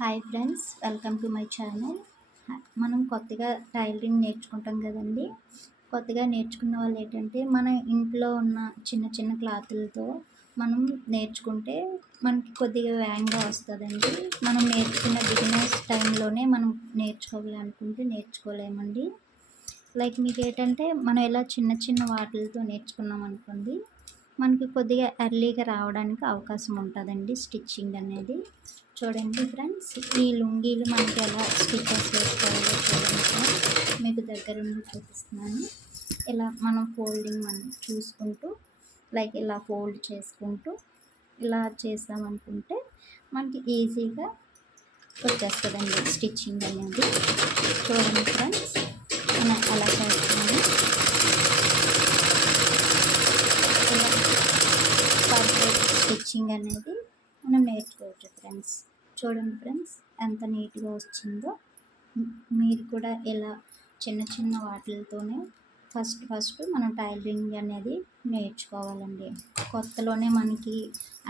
Hi friends, welcome to my channel. మనం కొత్తగా tailoring నేర్చుకుంటాం కదండి. కొత్తగా నేర్చుకున్న వాళ్ళు ఏంటంటే మన ఇంట్లో ఉన్న చిన్న చిన్న క్లాతులతో మనం నేర్చుకుంటే మనకి కొద్దిగా వేగంగా వస్తుందండి. మనం నేర్చుకున్న బిగినర్స్ టైంలోనే మనం నేర్చుకోవాలనుకుంటే నేర్చుకోలేమండి. లైక్ మీకు ఏంటంటే మనం ఇలా చిన్న చిన్న వాటిలతో నేర్చుకున్నాం అనుకోండి, మనకి కొద్దిగా ఎర్లీగా రావడానికి అవకాశం ఉంటుందండి స్టిచ్చింగ్ అనేది. చూడండి ఫ్రెండ్స్, ఈ లుంగీలు మనకి ఎలా స్టిచెస్ వేసుకోవాలో చూడండి ఫ్రెండ్స్. మీకు దగ్గరుండి చూపిస్తున్నాను. ఇలా మనం ఫోల్డింగ్ మనం చూసుకుంటూ లైక్ ఇలా ఫోల్డ్ చేసుకుంటూ ఇలా చేసామనుకుంటే మనకి ఈజీగా వచ్చేస్తుందండి స్టిచ్చింగ్ అనేది. చూడండి ఫ్రెండ్స్, మనం అలా చేస్తున్నాము. ఇలా పర్ఫెక్ట్ స్టిచ్చింగ్ అనేది మనం నేర్చుకోవచ్చు ఫ్రెండ్స్. చూడండి ఫ్రెండ్స్, ఎంత నీట్గా వచ్చిందో. మీరు కూడా ఇలా చిన్న చిన్న వాటితోనే ఫస్ట్ మనం టైలరింగ్ అనేది నేర్చుకోవాలండి. కొత్తలోనే మనకి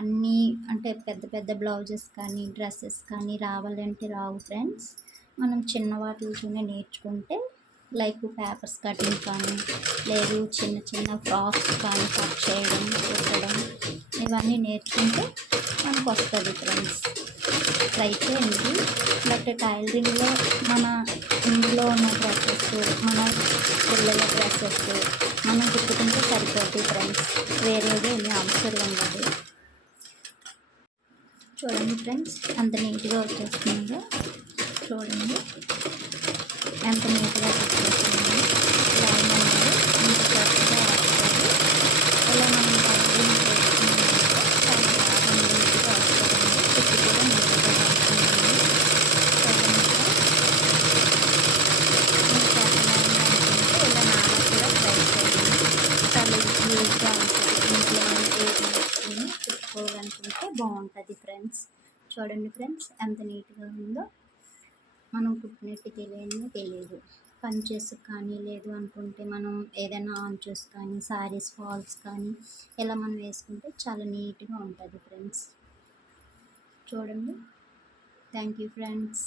అన్నీ అంటే పెద్ద పెద్ద బ్లౌజెస్ కానీ డ్రెస్సెస్ కానీ రావాలంటే రావు ఫ్రెండ్స్. మనం చిన్న వాటితోనే నేర్చుకుంటే లైక్ పేపర్స్ కటింగ్ కానీ లేదు చిన్న చిన్న ఫ్రాక్స్ కానీ కట్ చేయడం కుట్టడం ఇవన్నీ నేర్చుకుంటే మనకు వస్తుంది ఫ్రెండ్స్. ట్రై చేయండి. బట్ టైలరింగ్లో మన ఇందులో ఉన్న డ్రెస్సెస్ మన పిల్లల డ్రెస్సెస్ మనం కుట్టుకుంటే సరిపోతుంది ఫ్రెండ్స్. వేరేది ఏమీ అవసరం ఉండదు. చూడండి ఫ్రెండ్స్, ఎంత నీట్గా వచ్చేస్తుందో. చూడండి ఎంత నీట్గా వచ్చేస్తుందో. లైన్ అనేది ఇంత కరెక్ట్గా వస్తుంది. ఇలా మనం టైలరింగ్ చేసుకున్నామంటే చాలా బాగా నీట్గా వస్తుందండి. కుట్టు కూడా నీట్గా వస్తుందండి. చూడండి, మీకు చేతనైంది అనుకుంటే ఇలా నాన్న కూడా ట్రై చేయండి. చాలా యూజ్గా ఉంటుంది. ఇంట్లో ఏది నేర్చుకుని కుట్టుకోవాలనుకుంటే బాగుంటుంది ఫ్రెండ్స్. చూడండి ఫ్రెండ్స్, ఎంత నీట్గా ఉందో. మనం కుట్టినట్టు తెలియదు. పంచెస్ కానీ లేదు అనుకుంటే మనం ఏదైనా ఆంచెస్ కానీ శారీస్ ఫాల్స్ కానీ ఇలా మనం వేసుకుంటే చాలా నీట్గా ఉంటుంది ఫ్రెండ్స్. చూడండి. Thank you friends.